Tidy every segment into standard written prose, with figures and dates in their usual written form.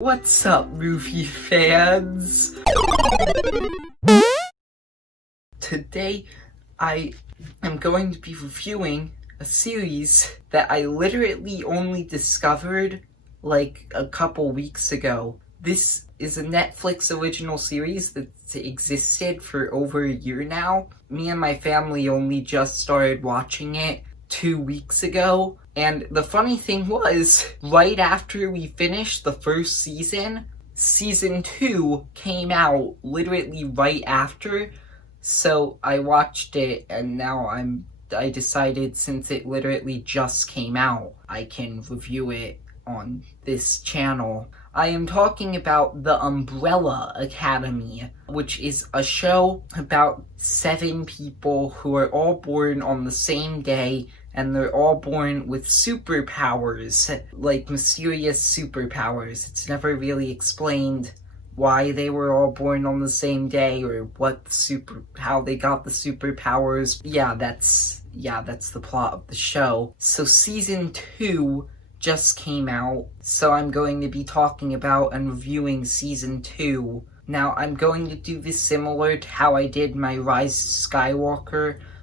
What's up, movie fans? Today, I am going to be reviewing a series that I literally only discovered like a couple weeks ago. This is a Netflix original series that's existed for over a year now. Me and my family only just started watching it 2 weeks ago. And the funny thing was, right after we finished the first season, season 2 came out literally right after. So I watched it, and now I decided, since it literally just came out, I can review it on this channel. I am talking about The Umbrella Academy, which is a show about 7 people who are all born on the same day, and they're all born with superpowers, like mysterious superpowers. It's never really explained why they were all born on the same day or how they got the superpowers. Yeah, that's the plot of the show. So season 2 just came out, so I'm going to be talking about and reviewing season 2. Now, I'm going to do this similar to how I did my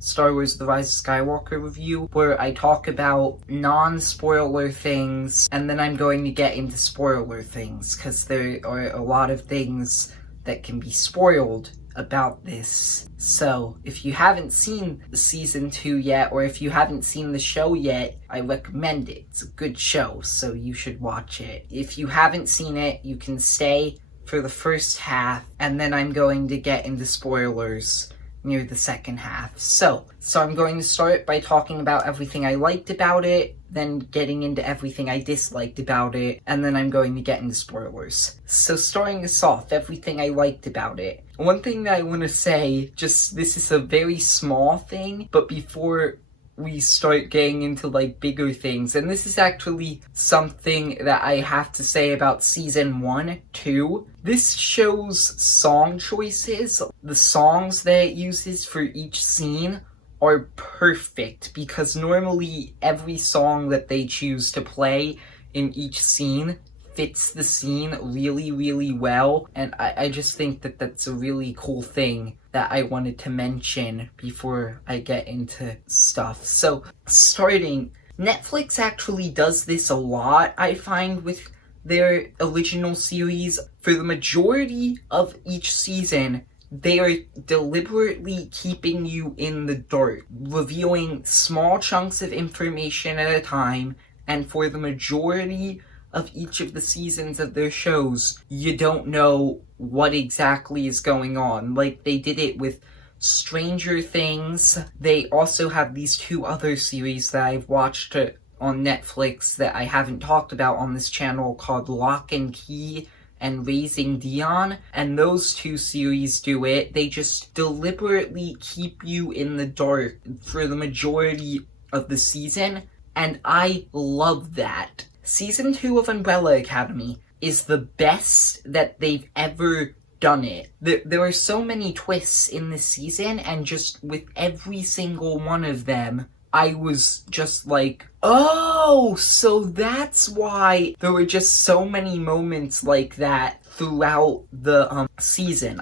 Star Wars The Rise of Skywalker review, where I talk about non-spoiler things, and then I'm going to get into spoiler things, because there are a lot of things that can be spoiled about this. So, if you haven't seen season 2 yet, or if you haven't seen the show yet, I recommend it. It's a good show, so you should watch it. If you haven't seen it, you can stay for the first half, and then I'm going to get into spoilers near the second half. So I'm going to start by talking about everything I liked about it, then getting into everything I disliked about it, and then I'm going to get into spoilers. So starting us off, everything I liked about it. One thing that I want to say, this is a very small thing, but before we start getting into like bigger things, and this is actually something that I have to say about season 1 too. This show's song choices, the songs that it uses for each scene, are perfect, because normally every song that they choose to play in each scene fits the scene really, really well, and I just think that that's a really cool thing that I wanted to mention before I get into stuff. So, starting, Netflix actually does this a lot, I find, with their original series. For the majority of each season, they are deliberately keeping you in the dark, revealing small chunks of information at a time, and for the majority of each of the seasons of their shows, you don't know what exactly is going on. Like, they did it with Stranger Things. They also have these 2 other series that I've watched on Netflix that I haven't talked about on this channel, called Lock and Key and Raising Dion, and those 2 series do it. They just deliberately keep you in the dark for the majority of the season, and I love that. Season 2 of Umbrella Academy is the best that they've ever done it. There are so many twists in this season, and just with every single one of them, I was just like, oh, so that's why there were just so many moments like that throughout the season.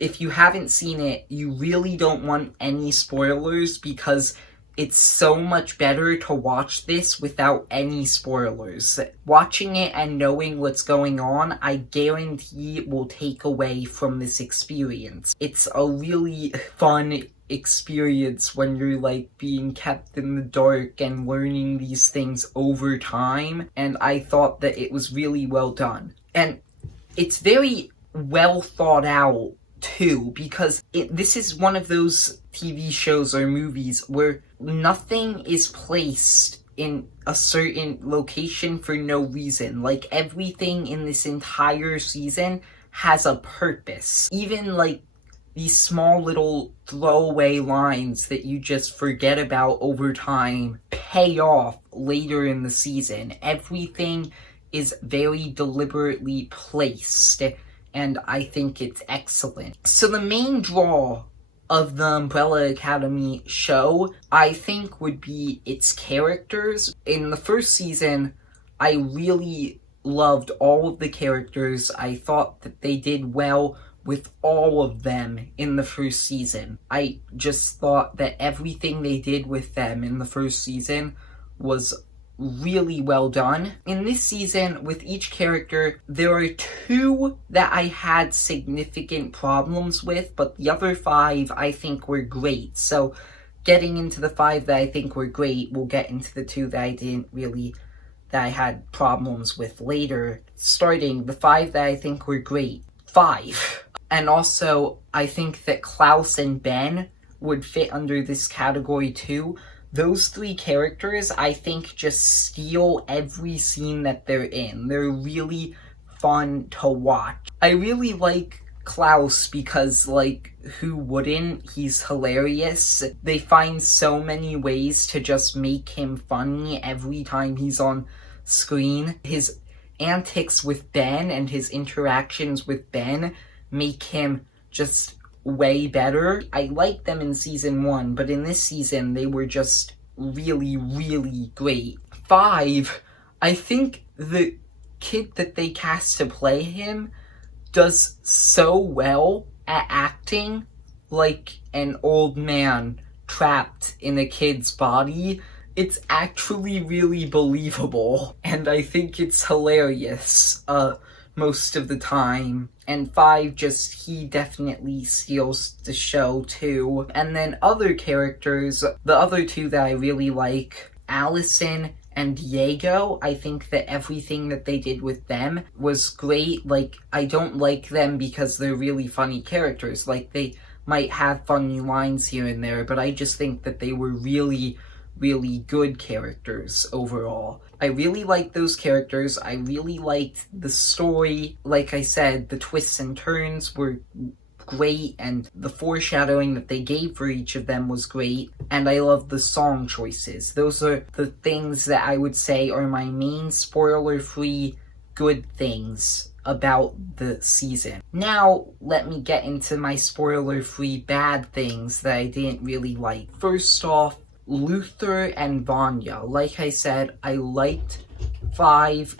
If you haven't seen it, you really don't want any spoilers, because it's so much better to watch this without any spoilers. Watching it and knowing what's going on, I guarantee will take away from this experience. It's a really fun experience when you're like being kept in the dark and learning these things over time, and I thought that it was really well done. And it's very well thought out too, because this is one of those TV shows or movies where nothing is placed in a certain location for no reason. Like, everything in this entire season has a purpose. Even like these small little throwaway lines that you just forget about over time pay off later in the season. Everything is very deliberately placed, and I think it's excellent. So the main draw of the Umbrella Academy show, I think, would be its characters. In the first season, I really loved all of the characters. I thought that they did well with all of them in the first season. I just thought that everything they did with them in the first season was really well done. In this season, with each character, there are 2 that I had significant problems with, but the other 5 I think were great. So, getting into the 5 that I think were great, we'll get into the 2 that I had problems with later. Starting, the 5 that I think were great. 5. And also, I think that Klaus and Ben would fit under this category too. Those 3 characters, I think, just steal every scene that they're in. They're really fun to watch. I really like Klaus because, who wouldn't? He's hilarious. They find so many ways to just make him funny every time he's on screen. His antics with Ben and his interactions with Ben make him just way better. I liked them in season 1, but in this season, they were just really, really great. 5, I think the kid that they cast to play him does so well at acting like an old man trapped in a kid's body. It's actually really believable, and I think it's hilarious, most of the time. And 5, he definitely steals the show too. And then other characters, the other 2 that I really like, Allison and Diego, I think that everything that they did with them was great. I don't like them because they're really funny characters. They might have funny lines here and there, but I just think that they were really, really good characters overall. I really liked those characters. I really liked the story. Like I said, the twists and turns were great, and the foreshadowing that they gave for each of them was great, and I love the song choices. Those are the things that I would say are my main spoiler-free good things about the season. Now, let me get into my spoiler-free bad things that I didn't really like. First off, Luther and Vanya. Like I said, I liked 5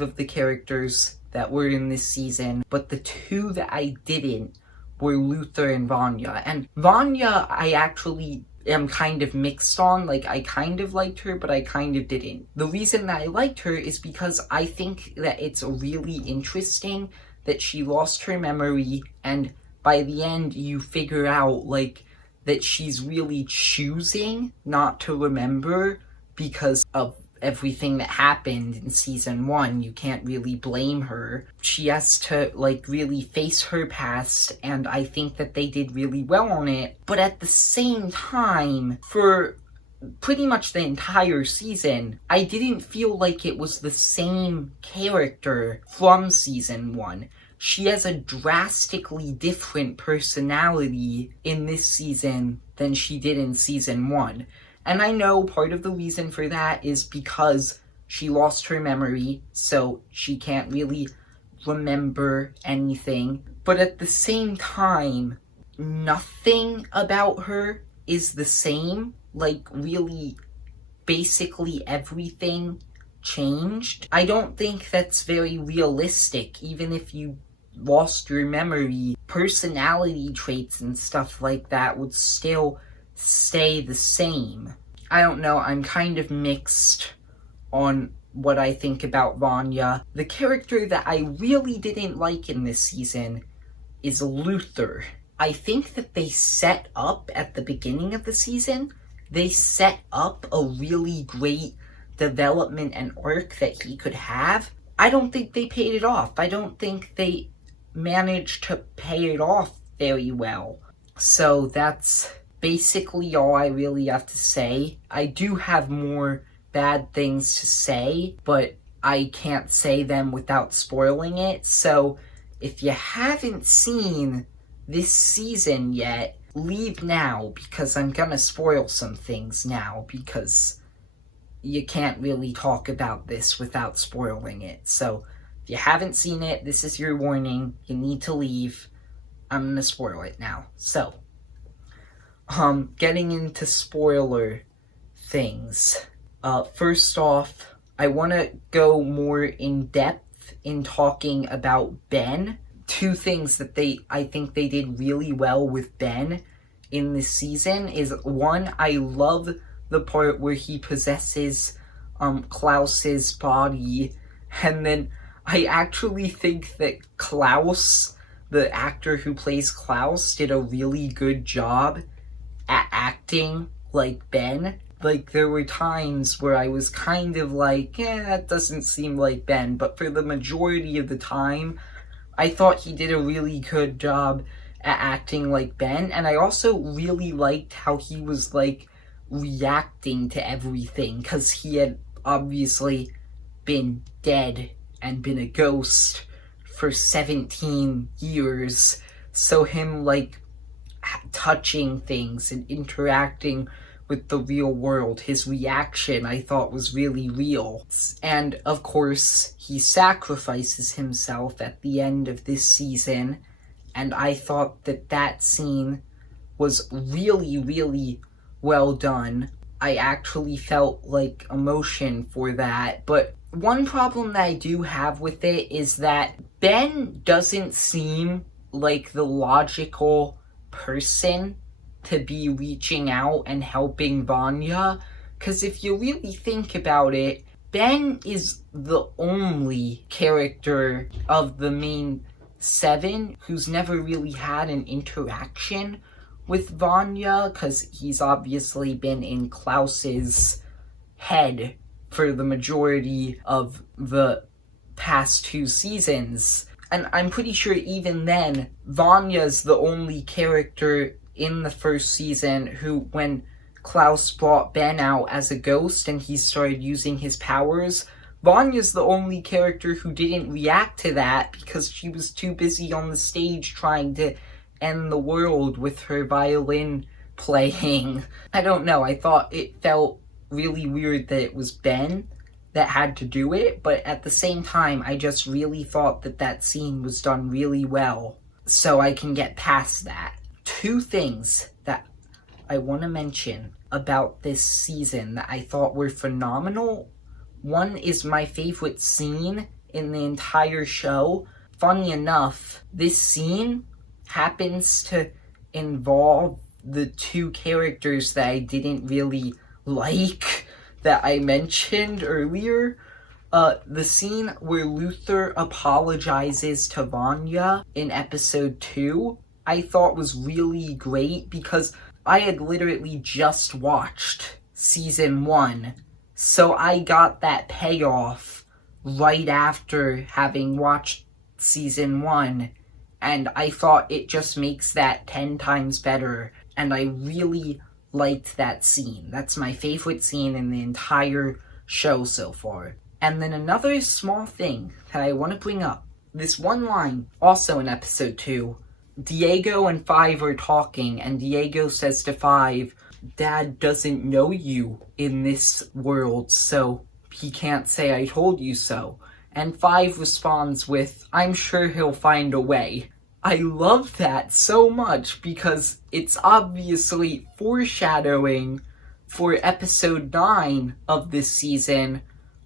of the characters that were in this season, but the 2 that I didn't were Luther and Vanya. And Vanya, I actually am kind of mixed on. I kind of liked her, but I kind of didn't. The reason that I liked her is because I think that it's really interesting that she lost her memory, and by the end you figure out, that she's really choosing not to remember because of everything that happened in season 1. You can't really blame her. She has to, really face her past, and I think that they did really well on it. But at the same time, for pretty much the entire season, I didn't feel like it was the same character from season 1. She has a drastically different personality in this season than she did in season 1. And I know part of the reason for that is because she lost her memory, so she can't really remember anything. But at the same time, nothing about her is the same. Really, basically everything changed. I don't think that's very realistic. Even if you lost your memory, personality traits and stuff like that would still stay the same. I don't know, I'm kind of mixed on what I think about Vanya. The character that I really didn't like in this season is Luther. I think that they set up, at the beginning of the season, they set up a really great development and arc that he could have. I don't think they paid it off. I don't think they managed to pay it off very well. So that's basically all I really have to say. I do have more bad things to say, but I can't say them without spoiling it. So if you haven't seen this season yet, leave now, because I'm gonna spoil some things now, because you can't really talk about this without spoiling it. So if you haven't seen it, this is your warning. You need to leave. I'm gonna spoil it now. So, getting into spoiler things. First off, I want to go more in depth in talking about Ben. Two things that I think they did really well with Ben in this season is, one, I love the part where he possesses Klaus's body, and then I actually think that Klaus, the actor who plays Klaus, did a really good job at acting like Ben. Like, there were times where I was kind of like, that doesn't seem like Ben, but for the majority of the time, I thought he did a really good job at acting like Ben, and I also really liked how he was, like, reacting to everything, because he had obviously been dead and been a ghost for 17 years, so him, like, touching things and interacting with the real world, his reaction I thought was really real. And of course, he sacrifices himself at the end of this season, and I thought that scene was really, really well done. I actually felt like emotion for that, but one problem that I do have with it is that Ben doesn't seem like the logical person to be reaching out and helping Vanya, because if you really think about it, Ben is the only character of the main 7 who's never really had an interaction with Vanya, because he's obviously been in Klaus's head for the majority of the past 2 seasons. And I'm pretty sure even then, Vanya's the only character in the first season who, when Klaus brought Ben out as a ghost and he started using his powers, Vanya's the only character who didn't react to that because she was too busy on the stage trying to end the world with her violin playing. I don't know, I thought it felt really weird that it was Ben that had to do it, but at the same time, I just really thought that scene was done really well, so I can get past that. 2 things that I want to mention about this season that I thought were phenomenal. One is my favorite scene in the entire show. Funny enough, this scene happens to involve the 2 characters that I didn't really like that I mentioned earlier. The scene where Luther apologizes to Vanya in episode 2, I thought was really great because I had literally just watched season 1, so I got that payoff right after having watched season 1, and I thought it just makes that 10 times better, and I really liked that scene. That's my favorite scene in the entire show so far. And then another small thing that I want to bring up, this one line, also in episode 2, Diego and Five are talking, and Diego says to Five, Dad doesn't know you in this world, so he can't say I told you so. And Five responds with, I'm sure he'll find a way. I love that so much because it's obviously foreshadowing for episode 9 of this season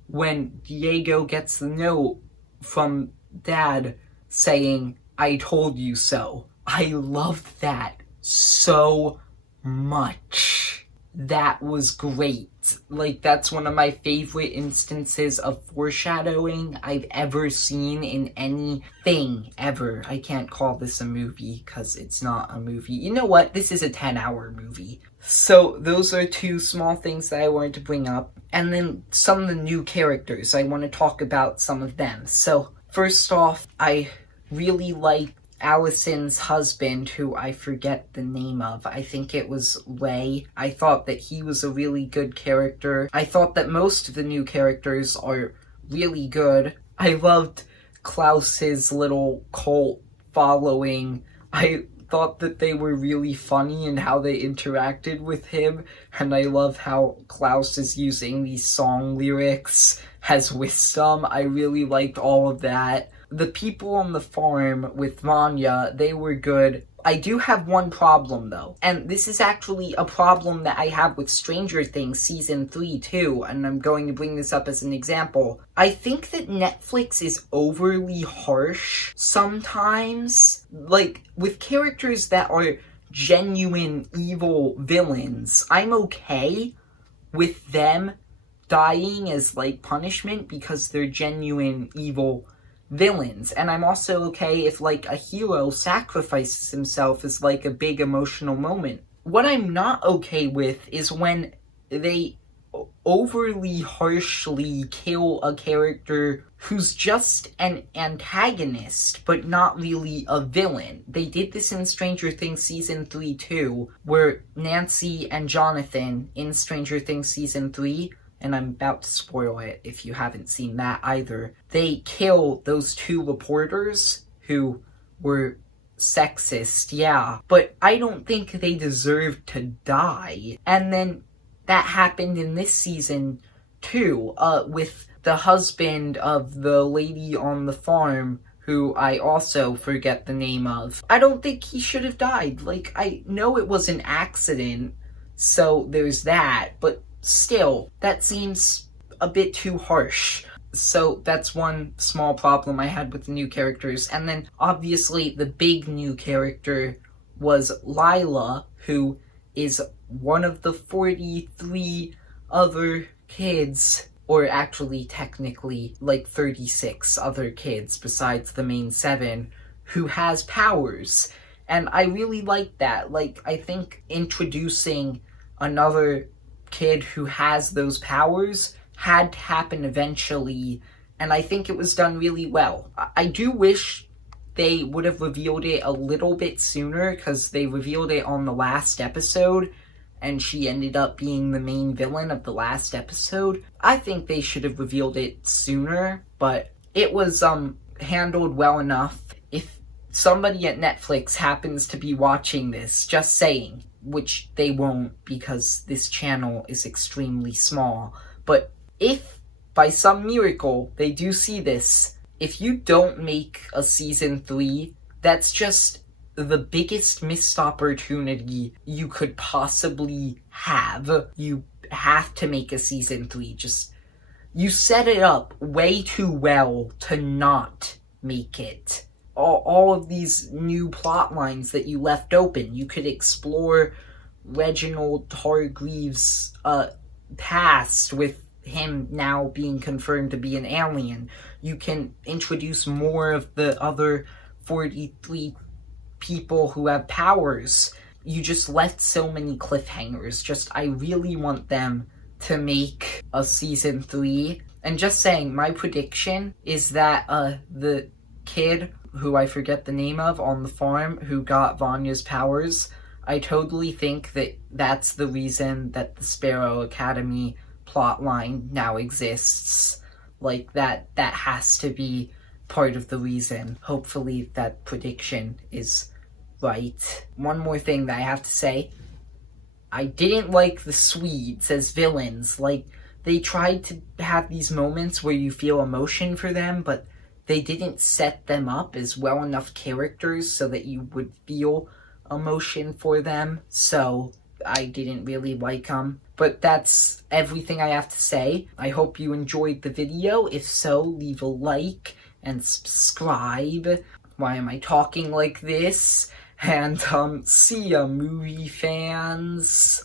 when Diego gets the note from Dad saying, I told you so. I loved that so much. That was great. Like, that's one of my favorite instances of foreshadowing I've ever seen in anything ever. I can't call this a movie because it's not a movie. You know what? This is a 10-hour movie. So those are 2 small things that I wanted to bring up. And then some of the new characters. I want to talk about some of them. So first off, I really like Allison's husband, who I forget the name of. I think it was Ray. I thought that he was a really good character. I thought that most of the new characters are really good. I loved Klaus's little cult following. I thought that they were really funny in how they interacted with him, and I love how Klaus is using these song lyrics as wisdom. I really liked all of that. the people on the farm with Vanya, they were good. I do have one problem though, and this is actually a problem that I have with Stranger Things Season 3 too, and I'm going to bring this up as an example. I think that Netflix is overly harsh sometimes, like, with characters that are genuine evil villains. I'm okay with them dying as, like, punishment because they're genuine evil villains, and I'm also okay if, like, a hero sacrifices himself as, like, a big emotional moment. What I'm not okay with is when they overly harshly kill a character who's just an antagonist, but not really a villain. They did this in Stranger Things Season 3 too, where Nancy and Jonathan in Stranger Things Season 3, and I'm about to spoil it if you haven't seen that either, they kill those two reporters who were sexist, yeah, but I don't think they deserved to die. And then that happened in this season too, with the husband of the lady on the farm, who I also forget the name of. I don't think he should have died. Like, I know it was an accident, so there's that, but still, that seems a bit too harsh. So that's one small problem I had with the new characters. And then, obviously, the big new character was Lila, who is one of the 43 other kids, or actually, technically, like 36 other kids besides the main 7, who has powers. And I really like that. Like, I think introducing another kid who has those powers had to happen eventually, and I think it was done really well. I do wish they would have revealed it a little bit sooner, because they revealed it on the last episode, and she ended up being the main villain of the last episode. I think they should have revealed it sooner, but it was handled well enough. If somebody at Netflix happens to be watching this, just saying, which they won't because this channel is extremely small, but if by some miracle they do see this, if you don't make a season 3, that's just the biggest missed opportunity you could possibly have. You have to make a season 3. Just, you set it up way too well to not make it. All of these new plot lines that you left open. You could explore Reginald Hargreaves' past, with him now being confirmed to be an alien. You can introduce more of the other 43 people who have powers. You just left so many cliffhangers. I really want them to make a season 3. And just saying, my prediction is that the kid who I forget the name of on the farm who got Vanya's powers, I totally think that that's the reason that the Sparrow Academy plotline now exists. Like, that has to be part of the reason. Hopefully that prediction is right. One more thing that I have to say. I didn't like the Swedes as villains. Like, they tried to have these moments where you feel emotion for them, but they didn't set them up as well enough characters so that you would feel emotion for them, so I didn't really like them. But that's everything I have to say. I hope you enjoyed the video. If so, leave a like and subscribe. Why am I talking like this? And see ya, movie fans.